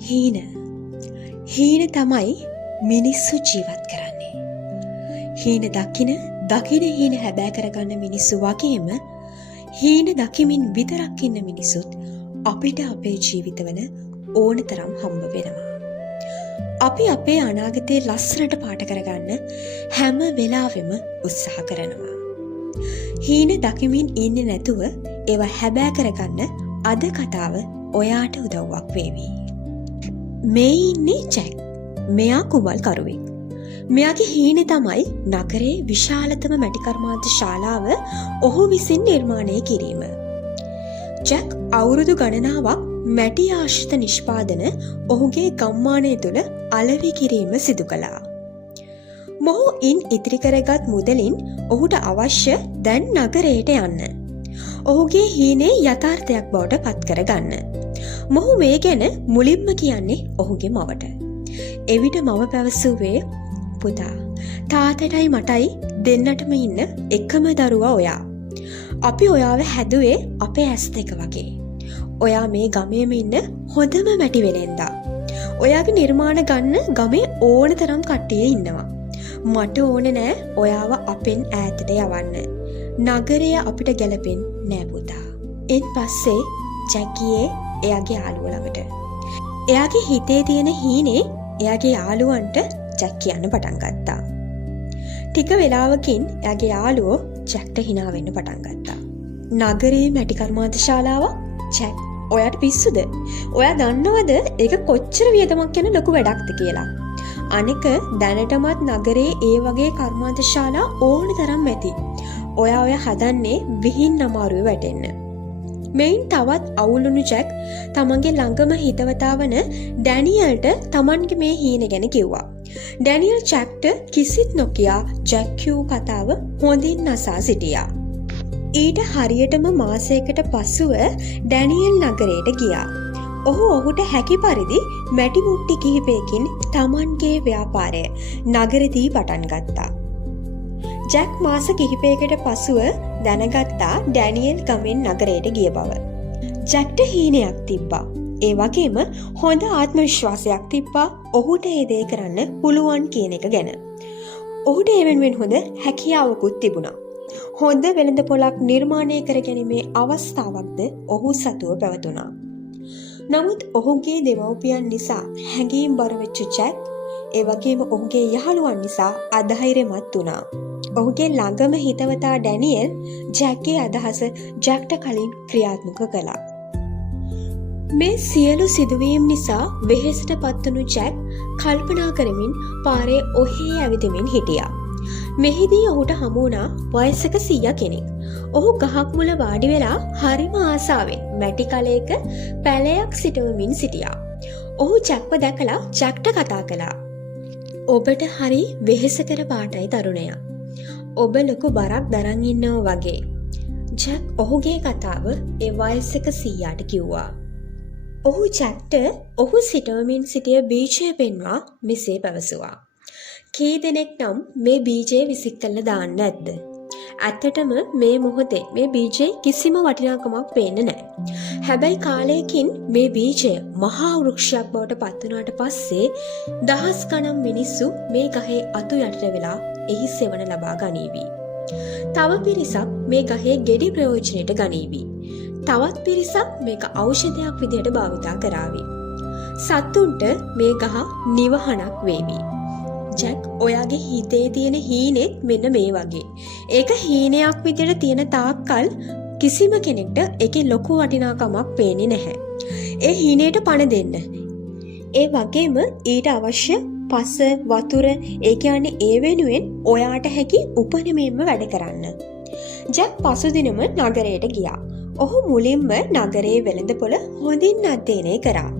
හීන තමයි මිනිස්සු ජීවත් කරන්නේ. හීන දකින හීන හැබෑ කරගන්න මිනිස්සු වගේම හීන දකිමින් විතරක් ඉන්න මිනිසුත් අපිට අපේ ජීවිතවල ඕන තරම් හම්බ වෙනවා. අපි අපේ අනාගතේ ලස්සනට පාට කරගන්න හැම වෙලාවෙම උත්සාහ කරනවා. හීන දකිමින් ඉන්නේ නැතුව ඒවා හැබෑ කරගන්න අද කතාව ඔයාට උදව්වක් වේවි. මේ ඉන්නේ ජැක්. මෙයා කුමල් කරුවෙක්. මෙයාගේ හීනේ තමයි නගරේ විශාලතම මැටි කර්මාන්ත ශාලාව ඔහු විසින් නිර්මාණය කිරීම. ජැක් අවුරුදු ගණනාවක් මැටි ආශ්‍රිත නිෂ්පාදන ඔහුගේ ගම්මානය තුළ අලෙවි කිරීම සිදු කළා. මොහු ඉන් ඉතිරි කරගත් මුදලින් ඔහුට අවශ්‍ය දැන් නගරයට යන්න. ඔහුගේ හීනේ යථාර්ථයක් බවට පත් කරගන්න. මොහු මේ ගැන මුලින්ම කියන්නේ ඔහුගේ මවට. එවිට මම පැවසුවේ, පුතා, තාත්තටයි මටයි දෙන්නටම ඉන්න එකම දරුවා ඔයා. අපි ඔයාව හැදුවේ අපේ ඇස් දෙක වගේ. ඔයා මේ ගමේම ඉන්න හොඳම මැටි වෙලෙන්දා. ඔයාගේ නිර්මාණ ගන්න ගමේ ඕන තරම් කට්ටිය ඉන්නවා. මට ඕන නෑ ඔයාව අපෙන් ඈතට යවන්න. නගරය අපිට ගැලපෙන්නේ නෑ පුතා. එන් පස්සේ ජැක් ගියේ එයාගේ යාළුවා ළඟට. එයාගේ හිතේ තියෙන හීනේ එයාගේ යාළුවන්ට ජැක් කියන්න පටන් ගත්තා. ටික වෙලාවකින් එයාගේ යාළුවෝ ජැක්ට hina වෙන්න පටන් ගත්තා. නගරේ මැටි කර්මාන්ත ශාලාව? ජැක්, ඔයාට පිස්සුද? ඔයා දන්නවද ඒක කොච්චර වියදමක් යන ලොකු වැඩක්ද කියලා? අනික දැනටමත් නගරේ ඒ වගේ කර්මාන්ත ශාලා ඕන තරම් ඇති. ඔය හදන්නේ විහිං අමාරුවේ වැටෙන්න. මෙයින් තවත් අවුලුණු ජැක් තමන්ගේ ළඟම හිතවතා වන ඩැනියල්ට තමන්ගේ මේ හීන ගැන කිව්වා. ඩැනියල් ජැක්ට කිසිත් නොකියා ජැක් කියූ කතාව හොඳින් අසා සිටියා. ඊට හරියටම මාසයකට පසුව ඩැනියල් නගරයට ගියා. ඔහුට හැකි පරිදි මැටි මුට්ටි කිහිපයකින් තමන්ගේ ව්‍යාපාරය නගරදී පටන් ගත්තා. ජැක් මාස කිහිපයකට පසුව දැනගත්තා ඩැනියල් ගමෙන් නගරයට ගිය බව. ජැක්ට හීනයක් තිබ්බා. ඒ වගේම හොඳ ආත්ම විශ්වාසයක් තිබ්බා ඔහුට ඒ දේ කරන්න පුළුවන් කියන එක ගැන. ඔහුට ඒ වෙනුවෙන් හොඳ හැකියාවකුත් තිබුණා. හොඳ වෙළඳපොළක් නිර්මාණය කර ගැනීමේ අවස්ථාවක්ද ඔහු සතුව පැවතුණා. නමුත් ඔහුගේ දෙමව්පියන් නිසා හැඟීම් බර වෙච්ච ජැක්, ඒ වගේම ඔහුගේ යහළුවන් නිසා අධෛර්යමත් වුණා. ඔහුගේ ළඟම හිතවතා ඩැනියල් ජැක්ගේ අදහස ජැක්ට කලින් ක්‍රියාත්මක කළා. මේ සියලු සිදුවීම් නිසා වෙහෙසට පත්වුණු ජැක් කල්පනා කරමින් පාරේ ඔහේ ඇවිදමින් හිටියා. මෙහිදී ඔහුට හමු වුණා වයසක සීයා කෙනෙක්. ඔහු ගහක් මුල වාඩි වෙලා හරිම ආසාවෙන් මැටි කලයක පැලයක් සිටවමින් සිටියා. ඔහු ජැක්ව දැකලා ජැක්ට කතා කළා. ඔබට හරි වෙහෙසකර පාටයි තරුණයා. ඔබ ලොකු බරක් දරන් ඉන්නවා වගේ. ජැක් ඔහුගේ කතාව ඒ වයසක සීයාට කිව්වා. ඔහු ජැක්ට ඔහු සිටවමින් සිටිය බීජය පෙන්වා මෙසේ පැවසුවා. කී දෙනෙක් නම් මේ බීජය විසික් කරලා දාන්න ඇද්ද? ඇත්තටම මේ මොහොතේ මේ බීජේ කිසිම වටිනාකමක් පේන්නේ නැහැ. හැබැයි කාලයකින් මේ බීජය මහා වෘක්ෂයක් බවට පත් වුණාට පස්සේ දහස් ගණන් මිනිස්සු මේ ගහේ අතු යටට වෙලා එහි සෙවණ ලබා ගනීවි. තව පිරිසක් මේ ගහේ ගෙඩි ප්‍රයෝජනයට ගනීවි. තවත් පිරිසක් මේක ඖෂධයක් විදිහට භාවිතා කරાવી. සත්තුන්ට මේ ගහ නිවහනක් වේවි. ජැක්, ඔයාගේ හිතේ තියෙන හීනෙත් මෙන්න මේ වගේ. ඒක හීනයක් විදිහට තියෙන තාක්කල් කිසිම කෙනෙක්ට ඒකේ ලොකු වටිනාකමක් පේන්නේ නැහැ. ඒ හීනේට පණ දෙන්න. ඒ වගේම ඊට අවශ්‍ය පස, වතුර, ඒ කියන්නේ ඒ වෙනුවෙන් ඔයාට හැකි උපරිමයෙන්ම වැඩ කරන්න. ජැක් පසුදිනම නගරයට ගියා. ඔහු මුලින්ම නගරයේ වෙළඳපොළ හොඳින් අධ්‍යයනය කරා.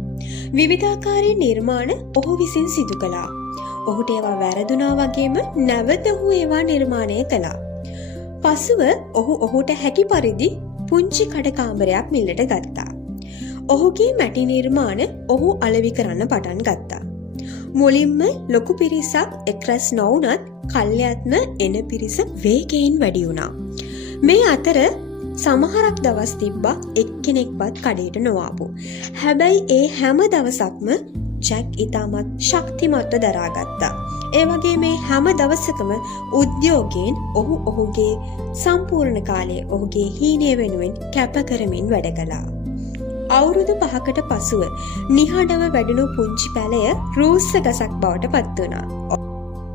විවිධාකාරයේ නිර්මාණ ඔහු විසින් සිදු කළා. ඔහුට ඒවා වැරදුනා වගේම නැවත ඔහු ඒවා නිර්මාණය කළා. පසුව ඔහුට හැකි පරිදි පුංචි කඩ කාමරයක් මිලට ගත්තා. ඔහුගේ මැටි නිර්මාණ ඔහු අලෙවි කරන්න පටන් ගත්තා. මුලින්ම ලොකු පිරිසක් එක්රැස් නොවුනත් කල්යත්ම එන පිරිස වේගයෙන් වැඩි වුණා. මේ අතර සමහරක් දවස් තිබ්බා එක්කෙනෙක්වත් කඩේට නොආපු. හැබැයි ඒ හැම දවසක්ම ජැක් ඉතාමත් ශක්තිමත්ව දරාගත්තා. ඒ වගේ මේ හැම දවසකම උද්‍යෝගයෙන් ඔහු ඔහුගේ සම්පූර්ණ කාලය ඔහුගේ හීනය වෙනුවෙන් කැප කරමින් වැඩ කළා. අවුරුදු 5කට පසුව නිහඬව වැඩුණු පුංචි පැලය රූස්ස ගසක් බවට පත් වුණා.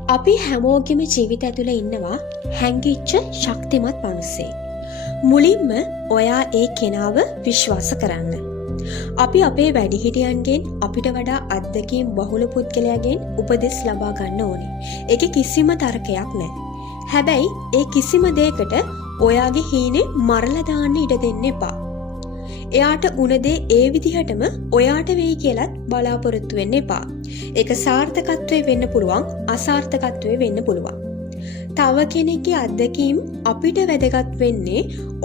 අපි හැමෝගෙම ජීවිත ඇතුළේ ඉන්නවා හැංගිච්ච ශක්තිමත් මිනිස්සෙක්. මුලින්ම ඔයා ඒ කෙනාව විශ්වාස කරන්න. අපි අපේ වැඩිහිටියන්ගෙන් අපිට වඩා අත්දැකීම් බහුල පුද්ගලයාගෙන් උපදෙස් ලබා ගන්න ඕනේ. ඒකේ කිසිම තර්කයක් නැහැ. හැබැයි ඒ කිසිම දෙයකට ඔයාගේ හීනේ මරලා දාන්න ඉඩ දෙන්න එපා. එයාට උන දේ ඒ විදිහටම ඔයාට වෙයි කියලාත් බලාපොරොත්තු වෙන්න එපා. ඒක සාර්ථකත්වයේ වෙන්න පුළුවන්, අසාර්ථකත්වයේ වෙන්න පුළුවන්. තව කෙනෙක්ගේ අත්දැකීම් අපිට වැදගත් වෙන්නේ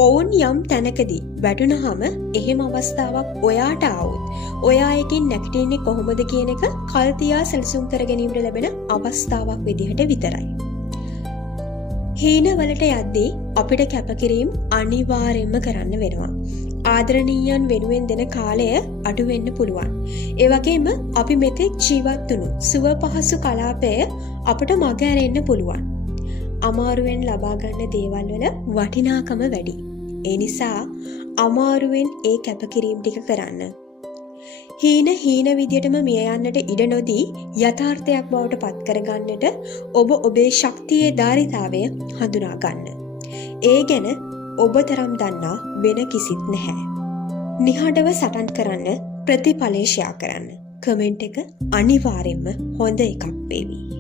ඔවුන් යම් තැනකදී වැටුනහම එහෙම අවස්ථාවක් ඔයාට ආවොත් ඔයා එකකින් නැගිටින්නේ කොහොමද කියන එක කල්තියා සැලසුම් කර ගැනීමට ලැබෙන අවස්ථාවක් විදිහට විතරයි. හීනවලට යද්දී අපිට කැපකිරීම අනිවාර්යයෙන්ම කරන්න වෙනවා. ආදරණීයයන් වෙනුවෙන් දෙන කාලය අඩු වෙන්න පුළුවන්. ඒ වගේම අපි මෙතෙක් ජීවත් වුණු සුව පහසු කලාපය අපට මග ඇරෙන්න පුළුවන්. අමාරුවෙන් ලබා ගන්න දේවල් වල වටිනාකම වැඩි. ඒ නිසා අමාරුවෙන් ඒ කැපකිරීම ටික කරන්න. හීන විදියටම මිය යන්නට ඉඩ නොදී යථාර්ථයක් බවට පත් කරගන්නට ඔබ ඔබේ ශක්තියේ ධාරිතාවය හඳුනා ගන්න. ඒ ගැන ඔබ තරම් දන්නා වෙන කිසිත් නැහැ. නිහඬව සටන් කරන්න, ප්‍රතිඵලය ෂෙයා කරන්න. කමෙන්ට් එක අනිවාර්යයෙන්ම හොඳ එකක් වේවි.